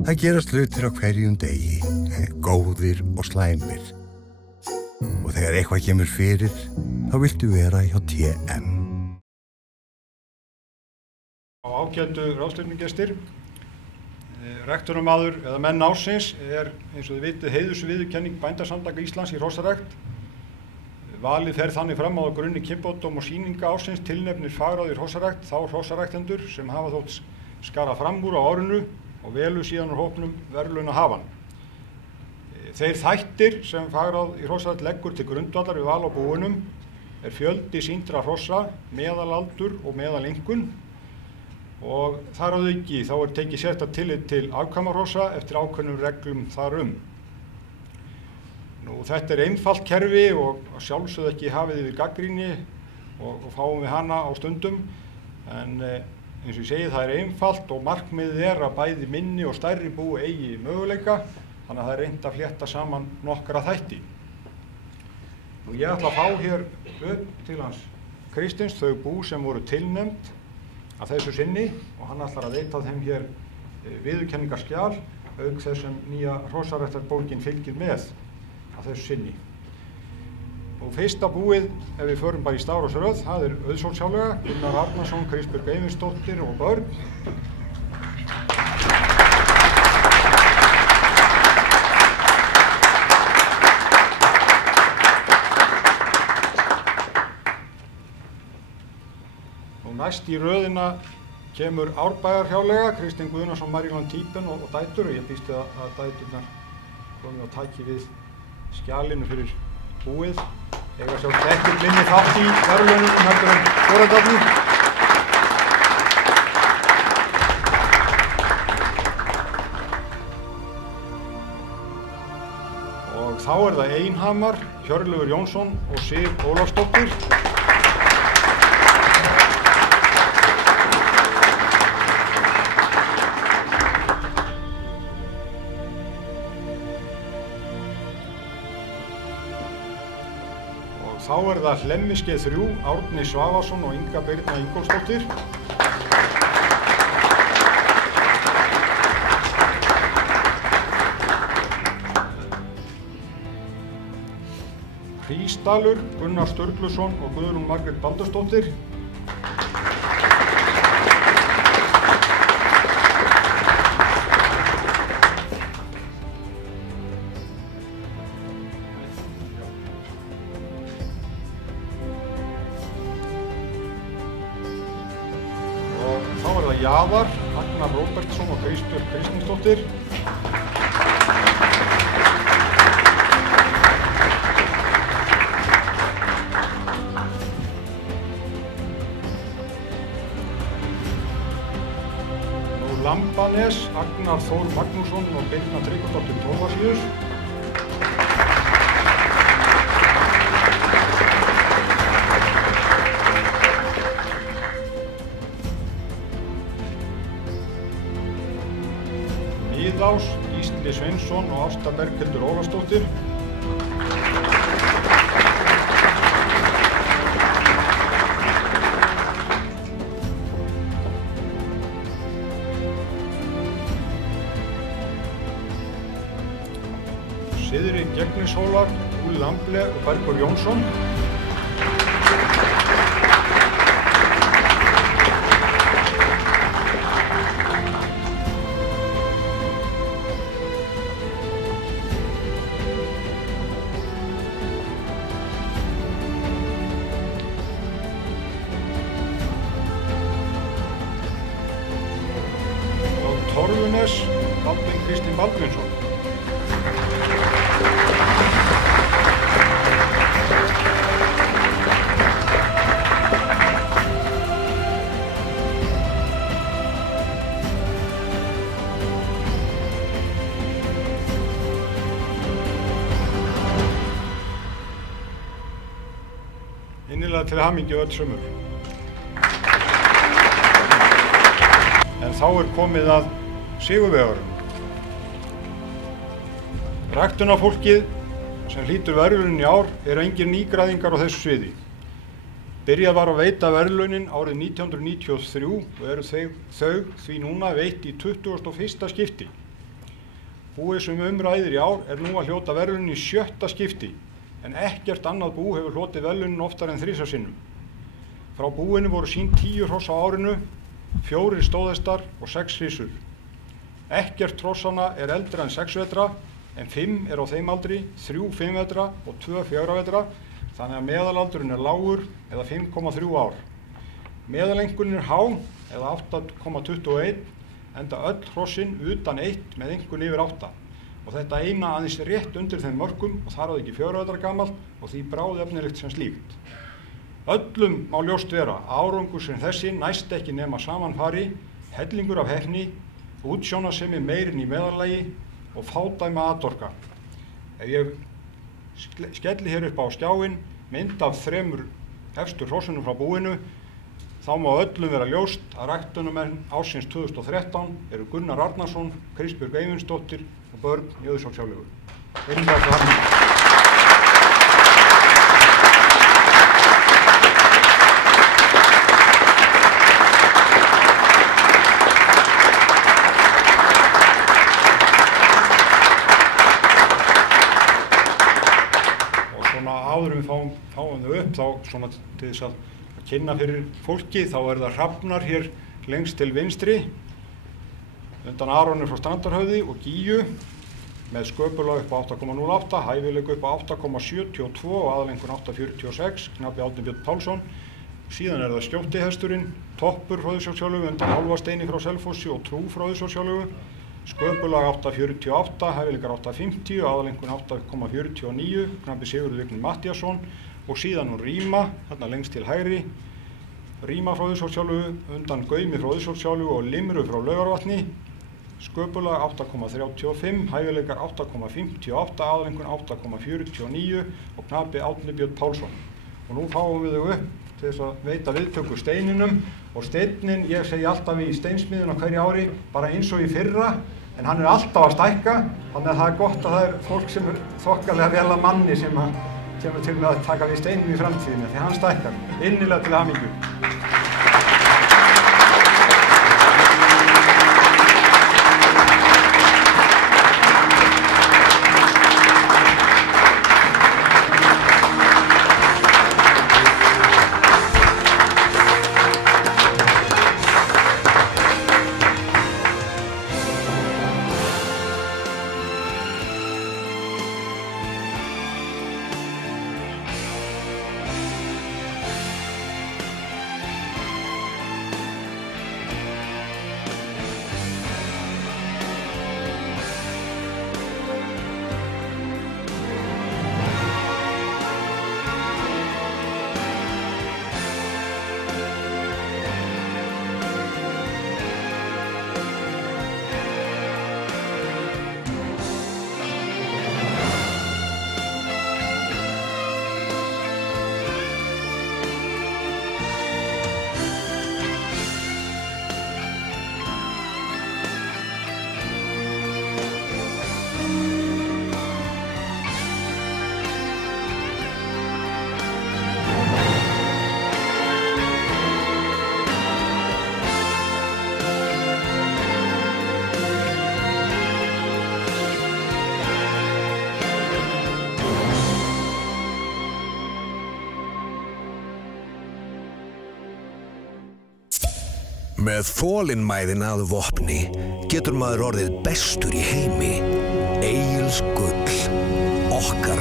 Það gerast hlutir á hverjum degi, góðir og slæmir. Og þegar eitthvað kemur fyrir, þá viltu vera hjá TM. Ágætu ráðstefnugestir, rektoramaður eða menn ársins eins og þið vitið heiðursviðurkenning Bændasamtaka Íslands í hrossarækt. Valið fer þannig fram á grunni kynbótum og sýninga ársins tilnefnir fagráð í hrossarækt þá hrossaræktendur sem hafa þótt skara fram úr á árinu og velu síðan úr hópnum verðlaunahafan. Þeir þættir sem fagráð í hrossarækt leggur til grundvallar við val á búunum fjöldi sýndra hrossa, meðalaldur og meðalengun og þar að auki þá tekið sérstakt tillit til afkvæmahrossa eftir ákveðnum reglum þar Þetta einfalt kerfi og sjálfsögðu ekki hafið yfir gagnrýni og fáum við hana á stundum en eins og ég segi það einfalt og markmiðið að bæði minni og stærri bú eigi möguleika þannig að það reynt að flétta saman nokkra þætti. Ég ætla að fá hér upp til hans Kristins þau bú sem voru tilnefnd að þessu sinni og hann ætlar að veita þeim hér viðurkenningarskjal auk þess sem nýja hrossaræktarbókin fylgir með að þessu sinni. Og fyrsta búið, ef við förum bara í stafrófsröð, það Auðsól sjálflega, Gunnar Arnarsson, Kristbjörg Eyvindsdóttir og börn. Og næst í röðina kemur Árbæjarhjáleiga, Kristinn Guðnason, Marílan Típen og dætur og ég býst að dæturnar komið og taki við skjalinu fyrir búið. Eiga sjálf ekki minni þátt í verðlaununum heldur en foreldrarnir. Og þá það Einhamar, Hjörleifur Jónsson og Sif Ólafsdóttir. Þá það Hlemmiskeið 3, Árni Svavarsson og Inga Birna Ingólfsdóttir. Hrísdalur, Gunnar Sturluson og Guðrún Margrét Baldursdóttir. Jaðar, Agnar Róbertsson og Kristbjörg Kristinsdóttir. Lambanes, Agnar Þór Magnússon og Birna Tryggvadóttir Torfarsíus. Miðás, Gísli Sveinsson og Ásta Berghildur Ólafsdóttir. Syðri Gegnishólar, Úl Lamble og Bergur Jónsson. Torfunes, Baldvin Kristinn Baldvinsson. Innilega til hamingju öll sömur. En þá komið að sigurvegarum. Ræktunarfólkið sem hlýtur verðlaunin í ár engir nýgræðingar á þessu sviði. Byrjað var að veita verðlaunin árið 1993 og þau því núna veitt í 21. skipti. Búið sem ræðir í ár nú að hljóta verðlaunin í 7. skipti, en ekkert annað bú hefur hlotið verðlaunin oftar en 3 sinnum. Frá búinu voru sýnd 10 hross á árinu, 4 stóðhestar og 6 hryssur. Ekkert hrossanna eldra en 6 vetra, en 5 á þeim aldri, 3 5 vetra og 2 4 vetra, þannig að meðalaldurinn lágur eða 5,3 ár. Meðalengunin há eða 8,21, enda öll hrossin utan 1 með engun yfir 8. Og þetta eina aðeins rétt undir þeim mörkum og þar ekki 4 vetra gamalt og því bráðefnilegt sem slíkt. Öllum má ljóst vera árangur sem þessi næst ekki nema samanfari, hellingur af heppni, útsjónarsemi meirinn í meðallagi og fádæma atorka. Ef ég skelli hér upp á skjáinn mynd af 3 efstu hrossunum frá búinu, þá má öllum vera ljóst að ræktunarmenn ársins 2013 eru Gunnar Arnarsson, Kristbjörg Eyvindsdóttir og börn í Auðsólfsjálflegu. Og svona áður við fáum þau upp, þá svona til þess að kynna fyrir fólki, þá það hrafnar hér lengst til vinstri, undan Aroni frá Strandarhöfði og Gígju, með sköpulag upp á 8,08, hæfileik upp á 8,72 og aðalengun 8,46, Knapi Árni Björn Pálsson. Síðan það skjóttihesturinn, Toppur frá Auðsólfsjálflegu, undan Álfasteini frá Selfossi og Trú frá Auðsólfsjálflegu, sköpulag 8,48, hæfileikar 8,50 og aðalengun 8,49, Knapi Sigurður Vignir Matthíasson. Og síðan Ríma, þarna lengst til hægri, Ríma frá Auðsólfsjálflegu, undan Gaumi frá Auðsólfsjálflegu og Limru frá Laugarvatni, sköpulag 8,35, hæfileikar 8,58, aðalengun 8,49 og Knapi Árni Björn Pálsson. Og nú fáum við þau upp til þess að veita viðtöku steininum, og steinninn, ég segi alltaf í steinsmiðun á hverju ári, bara eins og í fyrra, en hann alltaf að stækka, þannig að það gott að það fólk sem þokkalega vel að manni sem kemur til með að taka við steinum í framtíðinu, því hann stækkar. Innilega til hamingju. Með þolinmæðina að vopni getur maður orðið bestur í heimi. Egils gull, okkar